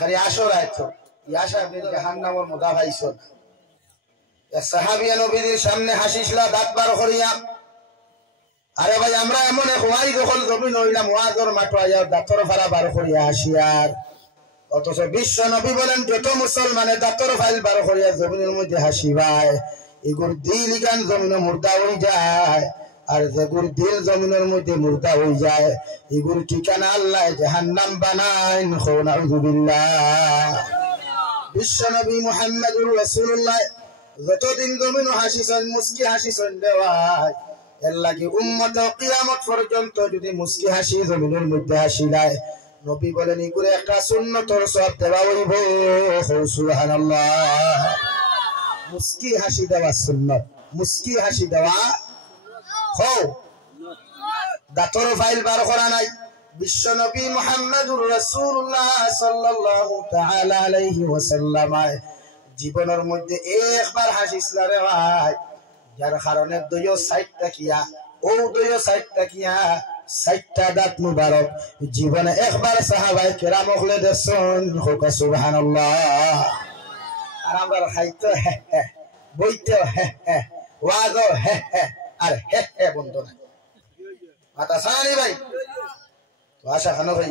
খালি আসর আয়তো ইয়াশা বিন জাহান্নামের মজা পাইছো না সাহাবিয়া নবীর সামনে হাসিসলা দাঁত বার করিয়া আরে ভাই আমরা এমন এক ওয়াই দখল জমিন হইলাম ওয়াজর মাঠো আয়া দাঁতর ফাড়া বার করিয়া হাসিয়ার অথচ বিশ্ব নবী বলেন যত মুসলমানের দাঁতর ফাইল বার করিয়া জমিনের মধ্যে হাসিবায় এগুর দিল গান জমিনে মুর্দা হয়ে যায় আর যেগুর দিল জমিনের মধ্যে মুর্দা হয়ে যায় এগুর ঠিকানা আল্লাহ জাহান্নাম বানাইন নাউযুবিল্লাহ বিশ্ব নবী মুহাম্মদুর রাসূলুল্লাহ যতদিন জমিন হাসিছেন মুস্কি হাসিছেন দেওয়ায় এর লাগি উম্মত কিয়ামত পর্যন্ত যদি মুস্কি হাসি জমিনের মধ্যে হাসিলায় নবী বলেন এগুলো একটা সুন্নতর সওয়াব দেওয়া হইব সুবহানাল্লাহ মুস্কি হাসি দেওয়া সুন্নত মুস্কি হাসি দেওয়া হও দাঁতর ফাইল বার করা নাই বিশ্ব নবী মুহাম্মদুর রাসূলুল্লাহ সাল্লাল্লাহু তাআলা আলাইহি ওয়াসাল্লাম জীবনের মধ্যে একবার হাসিছিল রে ভাই যার কারণে দুইও সাইড তাকিয়া ও দুইও সাইড তাকিয়া সাইডটা দাঁত মুবারক জীবনে একবার সাহাবায়ে কেরাম হলে দেন সুবহানাল্লাহ আর আমরা খাইতো বইতো ওয়াজো আর বন্ধ না মাতা সানি ভাই তো আশা খানো ভাই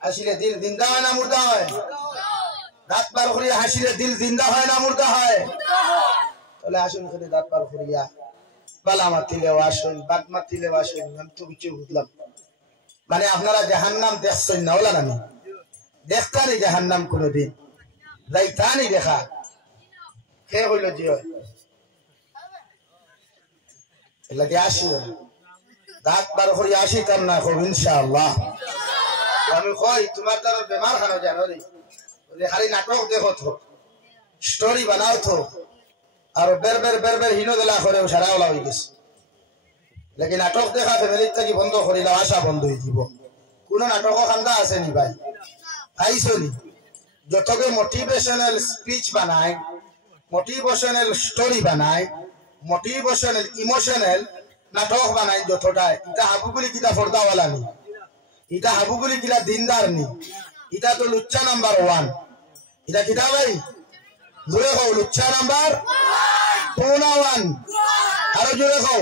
আসলে দিল জিন্দা হয় না মুর্দা হয় দাঁত বার করিয়া হাসিলে দিল জিন্দা হয় না মুর্দা হয় তাহলে আসুন করে দাঁত বার করিয়া বালা মাতিলে আসুন বাদ মাতিলে আসুন আমি তো কিছু বুঝলাম মানে আপনারা জাহান্নাম দেখছেন না ওলা নামি দেখতানি জাহান্নাম কোনোদিন যাইতানি দেখা কে হইল জি হয় এলাকে আসি দাঁত বার করিয়া আসিতাম না খুব ইনশাআল্লাহ আমি কই তোমার দ্বারা বেমার খানো জানো রে খালি নাটক দেখো তো স্টোরি বানাও তো আর বের হিনো দিলা করে সারা ওলা হয়ে গেছে লেকিন নাটক দেখা ফ্যামিলির থেকে বন্ধ করিলা আশা বন্ধ হয়ে যাব কোন নাটক খান্দা আছে নি ভাই পাইছো নি যতকে মোটিভেশনাল স্পিচ বানায় মোটিভেশনাল স্টোরি বানায় মোটিভেশনাল ইমোশনাল নাটক বানায় যতটা এটা হাবুগুলি কিতা ফর্দাওয়ালা নি এটা হাবুগুলি কিলা দিনদার নি এটা তো লুচ্চা নাম্বার 1 এটা কিতা ভাই জোরে কও লুচ্চা নাম্বার 1 আরো জোরে কও